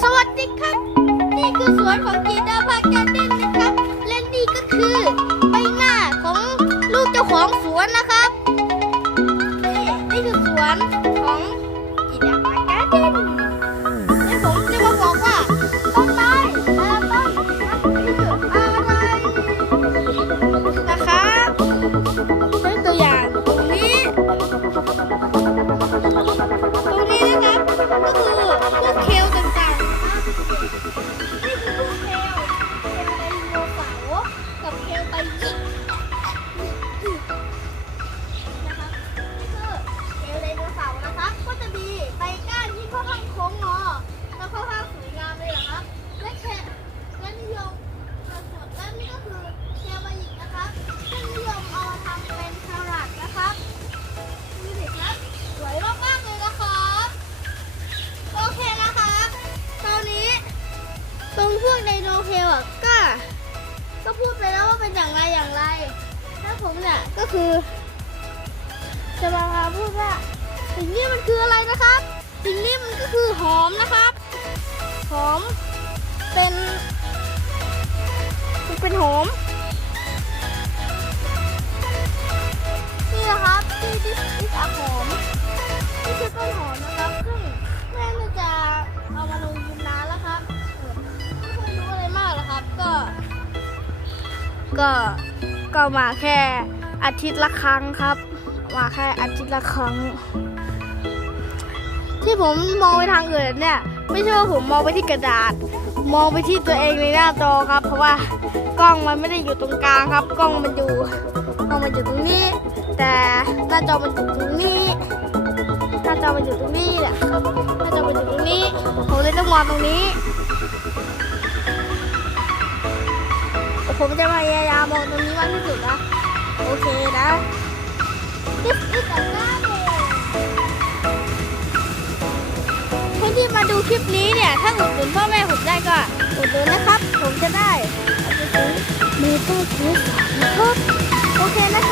สวัสดีครับ นี่คือสวนของกีตาพาการเด้นนะครับ และนี่ก็คือใบหน้าของลูกเจ้าของสวนนะครับ นี่นี่คือสวนของกีตาพาการเด้น พวกไดโนเทลอะก็ ก็พูดไปแล้วว่าเป็นอย่างไรอย่างไร แล้วผมเนี่ยก็คือ จะมาพูดว่าสิ่งนี้มันคืออะไรนะครับ สิ่งนี้มันก็คือหอมนะครับ หอม เป็น มันเป็นหอม ก็ ก็ก็มาแค่อาทิตย์ละครั้งครับ มาแค่อาทิตย์ละครั้ง ที่ผมมองไปทางอื่นเนี่ย ไม่ใช่ว่าผมมองไปที่กระดาษ มองไปที่ตัวเองในหน้าจอครับ เพราะว่ากล้องมันไม่ได้อยู่ตรงกลางครับ กล้องมันอยู่กล้องมันอยู่ตรงนี้ แต่หน้าจอมันอยู่ตรงนี้หน้าจอมันอยู่ตรงนี้เนี่ยครับหน้าจอมันอยู่ตรงนี้ผมเลยต้องมองตรงนี้ ผมจะพยายามมองตรงนี้มากที่สุดนะ โอเคนะ This is a garden คนที่มาดูคลิปนี้เนี่ย ถ้าอุดหนุนพ่อแม่ผมได้ก็อุดหนุนนะครับ ผมจะได้เอาไปซื้อเมเปิลค้กนะครับ โอเคนะครับ